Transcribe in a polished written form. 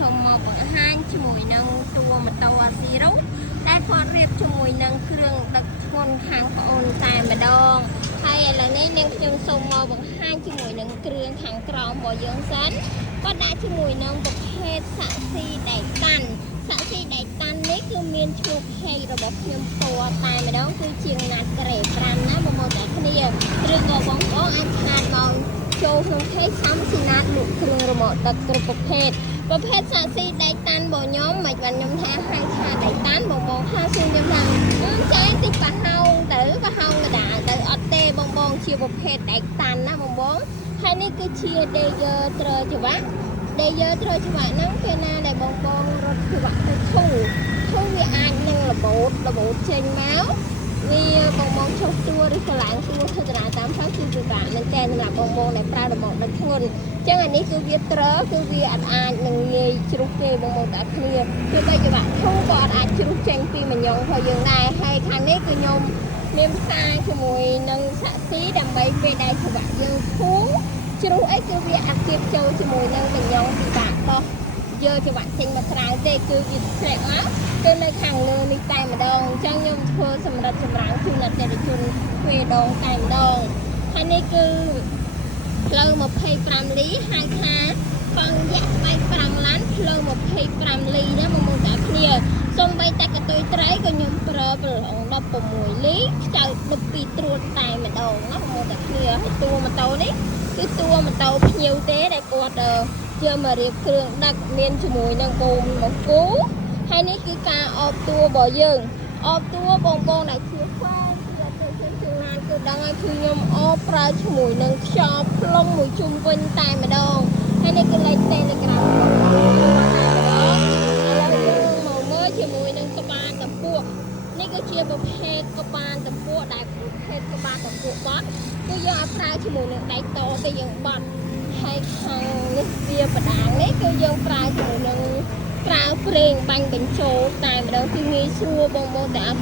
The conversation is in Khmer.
សូមមកបង្ហាញជាមួយនឹងតួម៉ូតូអាស៊ីរ៉ូដែលគាត់រៀបជាមួយនឹងគ្រឿងដឹកធ្ងន់ខាងប្អូនតែម្ដងហើយឥឡូវនេះនាងខ្ញុំសូមមកបង្ហាញជាមួយនឹងគ្រឿងខាងក្រោមរបស់យើងសិនគាត់ដាក់ជាមួយនឹងប្រភេទសាក់ស៊ីដែកតាន់សាក់ស៊ីដែកតាន់នេះគឺមានឈ្មោះខេករបស់ខ្ញុំផ្ទាល់តែម្ដងគឺជាងណាត់ក្រេ5ណាបងប្អូនតែគ្នាឬក៏បងប្អូនអាចឆ្លាតមកចូលក្នុងខេកសំស៊ីណាតលក់គ្រឿងរ៉ឺម៉កដឹកគ្រប់ប្រភេទសាក់ស៊ីដែកតាន់របស់ខ្ញុំមិនបានខ្ញុំថាហៅថាដែកតាន់បងប្អូនថាខ្ញុំថាចាយតិចប្រហោងទៅប្រហោងកដាលទៅអត់ទេបងប្អូនជាប្រភេទដែកតាន់ណាបងប្អូនហើយនេះគឺជា Dayer ត្រើច្បាក់ហ្នឹងពេលណាដែលបងប្អូនរត់ច្បាក់ទៅធូវាអាចនឹងរបូតចេញមកវាបងប្អូនចុះទួឬក៏ឡើងទួធ្វើដំណើរតាមផ្លូវគឺពិបាកមែនតើសម្រាប់បងប្អូនដែលប្រើរ៉ឺម៉កដឹកធ្ងន់អញ្ចឹងអានេះគឺវាត្រើគឺវាអាចនឹងងាយជ្រុះទេបងប្អូនតែគ្នាគឺបីច្បាក់ធូក៏អាចជ្រុះចេញពីមញងរបស់យើងដែរហើយខាងនេះគឺខ្ញុំមានផ្សាយជាមួយនឹងសាក់ស៊ីដើម្បីពេលដែលច្បាក់យើងធូជ្រុះអីគឺវាអាចគៀបចូលជាមួយនឹងមញងពិបាកដោះយកច្បាក់ចេញមកក្រៅទេគឺវាធ្លាក់មកគឺនៅខាងលើនេះតែម្ដងអញ្ចឹងខ្ញុំធ្វើសម្រាប់ចម្រាំងជូនអតិថិជនពេលដងតែម្ដងហើយនេះគឺផ្លូវ25លីហៅថាកង់យ៉ាក់បែក5ឡានផ្លូវ25លីណាបងប្អូនតែគ្នាសូម្បីតែកតុយត្រីក៏ខ្ញុំប្រើប្រឡង16លីខ្ចៅ12ត្រួតតែម្ដងណាបងប្អូនតែគ្នាហើយតួម៉ូតូនេះគឺតួម៉ូតូភ្ញៀវទេដែលគាត់យកមករៀបគ្រឿងដឹកមានជាមួយនឹងបូមមកគូហើយនេះគឺការអបតួរបស់យើងអបតួបងប្អូនដែលជាខ្វែងគឺអត់ទៅជាណានគឺដឹងហើយគឺខ្ញុំអបប្រើជាមួយនឹងខ្យល់ផ្លុំមួយជុំវិញតែម្ដងហើយនេះគឺលេខ Telegram មកមើលជាមួយនឹងក្បាលតពួកនេះគឺជាប្រភេទក្បាលតពួកដែលប្រភេទក្បាលតពួកបត់គឺយើងអាចប្រើជាមួយនឹងដៃតទៅយើងបត់ហើយខាងនេះវាបដាងនេះគឺយើងប្រើជាមួយនឹងប្រើប្រេងបាញ់បញ្ចូលតែម្ដងគឺងាយស្រួលបងប្អូនតែ